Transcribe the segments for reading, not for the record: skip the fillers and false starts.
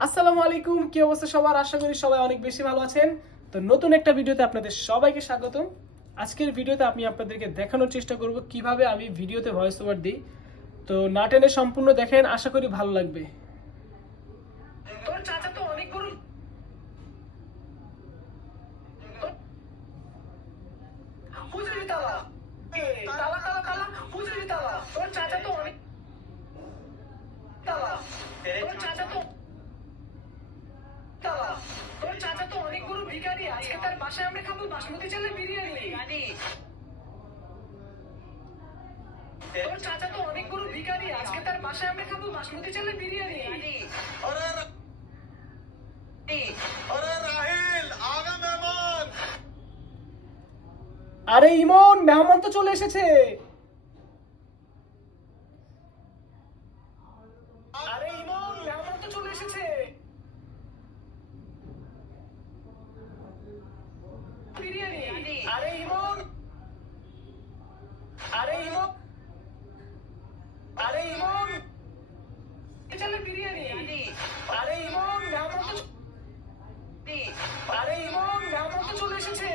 আসসালামু আলাইকুম, কি অবস্থা সবার? আশা করি সবাই অনেক বেশি ভালো আছেন। তো নতুন একটা ভিডিওতে আপনাদের সবাইকে স্বাগতম। আজকের ভিডিওতে আমি আপনাদেরকে দেখানোর চেষ্টা করব কিভাবে আমি ভিডিওতে ভয়েস ওভার দিই। তো না টেনে সম্পূর্ণ দেখেন, আশা করি ভালো লাগবে। তোর চাচা তো অনেক বড় হুজুরি তালা তালা তালা তালা হুজুরি তালা। তোর চাচা তো অনেক তালা। তোর চাচা তো তোর চাচা তো অনেক বড় ভিখারি। আজকে তার বাসায় আমরা খাবো বাসমতি চালের বিরিয়ানি। তোর চাচা তো অনেক বড় ভিখারি। আজকে তার বাসায় আমরা খাবো বাসমতি চালের বিরিয়ানি। আরে ইমন, মেহমান তো চলে এসেছে। আরে ইমন, মেহমান তো চলে এসেছে। বিরিয়ানি। আরে ইমন, আরে ইমন, আরে ইমন চালের বিরিয়ানি। আরে ইমন, মেহমান তো আরে ইমন, মেহমান তো চলে এসেছে।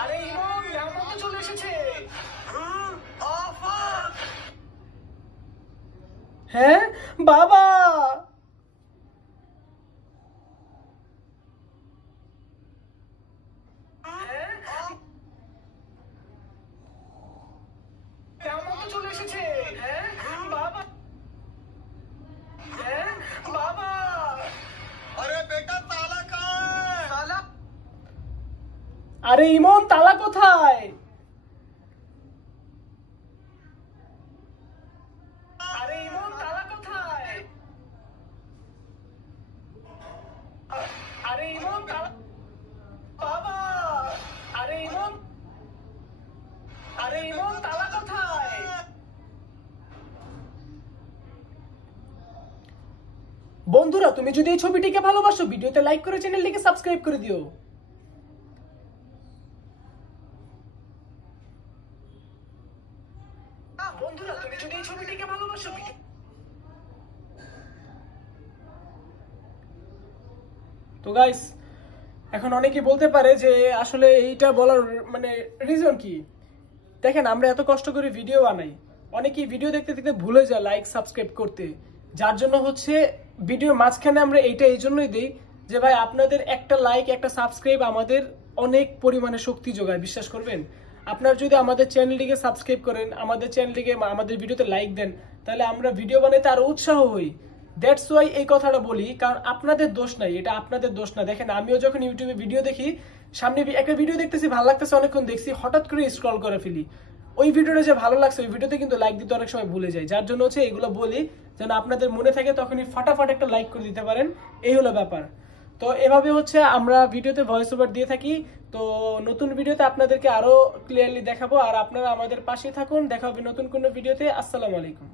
আরে ইমন, মেহমান তো চলে এসেছে। হ্যাঁ বাবা, মেহমান তো চলে এসেছে। হ্যাঁ বাবা, হ্যাঁ বাবা। अरे बेटा ताला कहाँ है? ताला? আরে ইমন, তালা কোথায়? আরে ইমন, তালা কোথায়? আরে ইমন, তালা বাবা। আরে ইমন, আরে ইমন, তালা কোথায়? বন্ধুরা, তুমি যদি এই ছবিটিকে ভালোবাসো, ভিডিওতে লাইক করে চ্যানেলটিকে সাবস্ক্রাইব করে দিও। বন্ধুরা, তুমি যদি এই ছবিটিকে ভালোবাসো, তো গাইস, এখন অনেকে বলতে পারে যে আসলে এইটা বলার মানে রিজন কি। দেখেন, আমরা এত কষ্ট করে ভিডিও বানাই, অনেকেই ভিডিও দেখতে দেখতে ভুলে যায় লাইক সাবস্ক্রাইব করতে। যার জন্য হচ্ছে ভিডিওর মাঝখানে আমরা এইটা এই জন্যই দিই যে ভাই, আপনাদের একটা লাইক একটা সাবস্ক্রাইব আমাদের অনেক পরিমাণে শক্তি যোগায়। বিশ্বাস করবেন, আপনারা যদি আমাদের চ্যানেলটিকে সাবস্ক্রাইব করেন, আমাদের চ্যানেলটিকে আমাদের ভিডিওতে লাইক দেন, তাহলে আমরা ভিডিও বানাইতে আরো উৎসাহ হই। দ্যাটস ওয়াই এই কথাটা বলি, কারণ আপনাদের দোষ নাই, এটা আপনাদের দোষ না। দেখেন, আমিও যখন ইউটিউবে ভিডিও দেখি, সামনে একটা ভিডিও দেখতেছি, ভালো লাগতেছে, অনেকক্ষণ দেখছি, হঠাৎ করে স্ক্রল করে ফেলি। ওই ভিডিওটা যে ভালো লাগছে, ওই ভিডিওতে কিন্তু লাইক দিতে অনেক সময় ভুলে যাই। যার জন্য হচ্ছে এগুলো বলি, যেন আপনাদের মনে থাকে, তখনই ফাটাফাট একটা লাইক করে দিতে পারেন। এই হলো ব্যাপার। তো এভাবে হচ্ছে আমরা ভিডিওতে ভয়েস ওভার দিয়ে থাকি। তো নতুন ভিডিওতে আপনাদেরকে আরো ক্লিয়ারলি দেখাবো, আর আপনারা আমাদের পাশে থাকুন। দেখা হবে নতুন কোনো ভিডিওতে। আসসালামু আলাইকুম।